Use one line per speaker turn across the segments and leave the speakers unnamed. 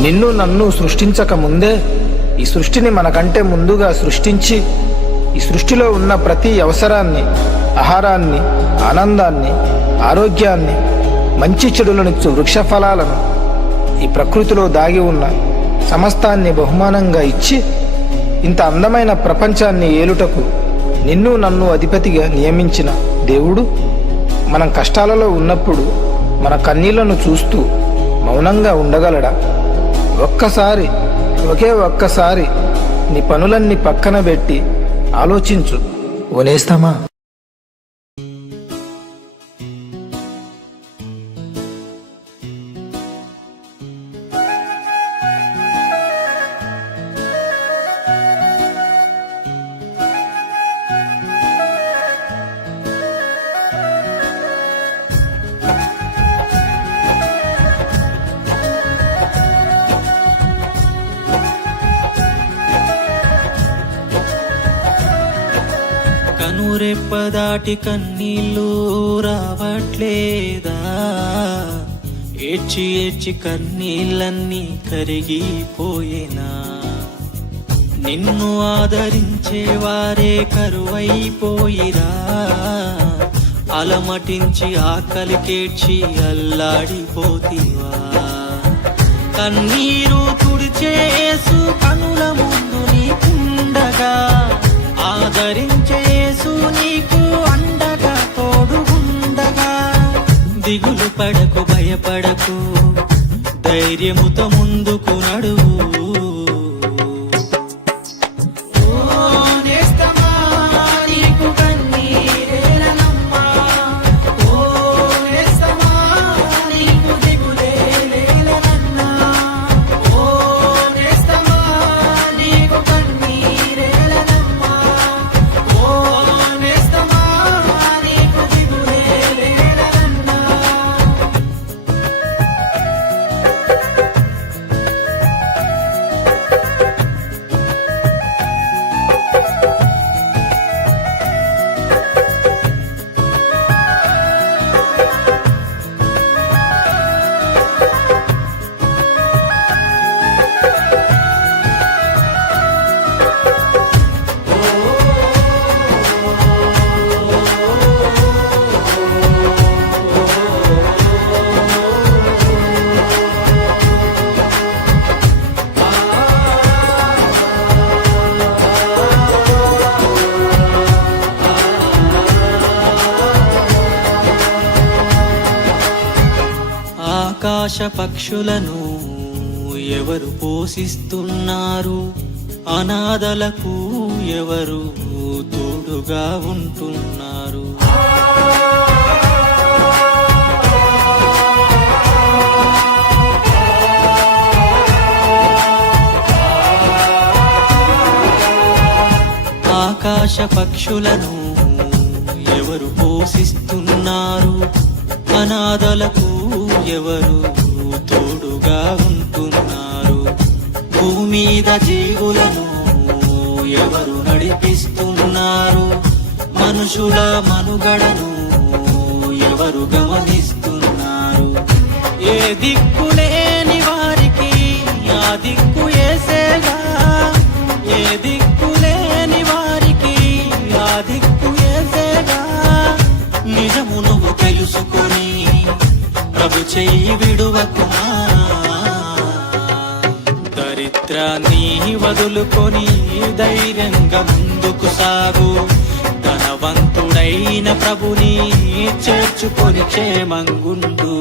నిన్ను నన్ను సృష్టించక ముందే ఈ సృష్టిని మనకంటే ముందుగా సృష్టించి ఈ సృష్టిలో ఉన్న ప్రతి అవసరాన్ని ఆహారాన్ని ఆనందాన్ని ఆరోగ్యాన్ని మంచి చెడులనిచ్చు వృక్ష ఫలాలను ఈ ప్రకృతిలో దాగి ఉన్న సమస్తాన్ని బహుమానంగా ఇచ్చి ఇంత అందమైన ప్రపంచాన్ని ఏలుటకు నిన్ను నన్ను అధిపతిగా నియమించిన దేవుడు మనం కష్టాలలో ఉన్నప్పుడు మన కన్నీళ్ళను చూస్తూ మౌనంగా ఉండగలడా? ఒక్కసారి ఒకే ఒక్కసారి నీ పనులన్నీ పక్కన పెట్టి ఆలోచించు. వనేస్తామా
కనురెప్పదాటి కన్నీళ్ళు రావట్లేదా? ఏడ్చి ఏడ్చి కన్నీళ్ళన్నీ కరిగిపోయేనా? నిన్ను ఆదరించే వారే కరువైపోయిరా? అలమటించి ఆకలికేడ్చి అల్లాడిపోతివా? కన్నీరు తుడిచేసు కనుల ముందు నీకుండగా ఆదరించేసు నీకు అండగా తోడుగుండగా దిగులు పడకు భయపడకు. ధైర్యముతో ముందుకు నడువు. ఆకాశ పక్షులను ఎవరు పోషిస్తున్నారు? అనాథలకు ఎవరు తోడుగా ఉంటున్నారు? ఆకాశ పక్షులను ఎవరు పోషిస్తున్నారు? అనాథలకు ఎవరు తోడుగా ఉంటున్నారు. భూమీద జీవులను ఎవరు నడిపిస్తున్నారు? మనుషుల మనుగడను ఎవరు గమనిస్తున్నారు? ఏ దిక్కులే చెయ్యి విడువకుమా దరిద్రాన్ని వదులుకొని ధైర్యంగా ముందుకు సాగు. ధనవంతుడైన ప్రభుని చేర్చుకొని క్షేమంగుండు.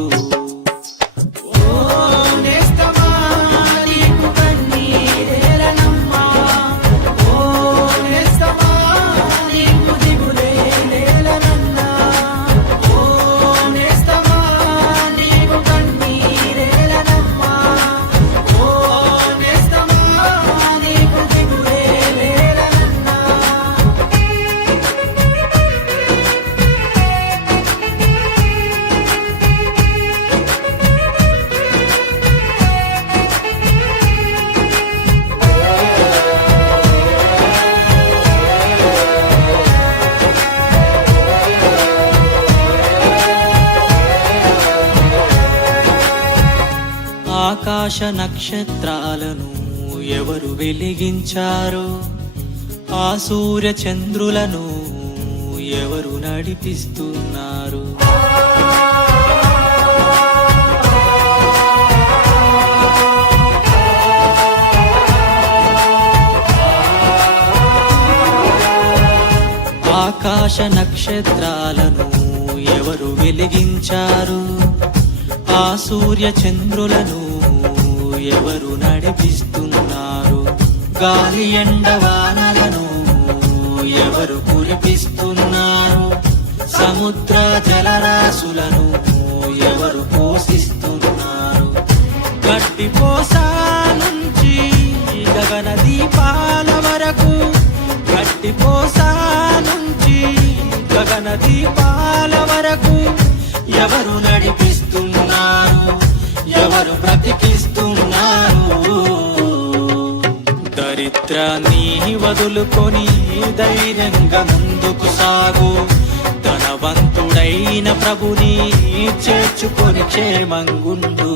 ఆకాశ నక్షత్రాలను ఎవరు వెలిగించారో? ఆ సూర్య చంద్రులను ఎవరు నడిపిస్తున్నారు? ఆకాశ నక్షత్రాలను ఎవరు వెలిగించారు? ఆ సూర్య చంద్రులను ఎవరు నడిపిస్తున్నారు? గాలి ఎండవానలను ఎవరు కురిపిస్తున్నారు? సముద్ర జలరాశులను ఎవరు పోషిస్తున్నారు? గట్టి పోసా నుంచి గగన దీపాల వరకు గట్టి పోసా నుంచి గగన దీపాల వరకు ఎవరు నడిపిస్తున్నారు? ఎవరు దరిద్రాన్ని వదులుకొని ధైర్యంగా ముందుకు సాగు. ధనవంతుడైన ప్రభుని చేర్చుకొని క్షేమంగుండు.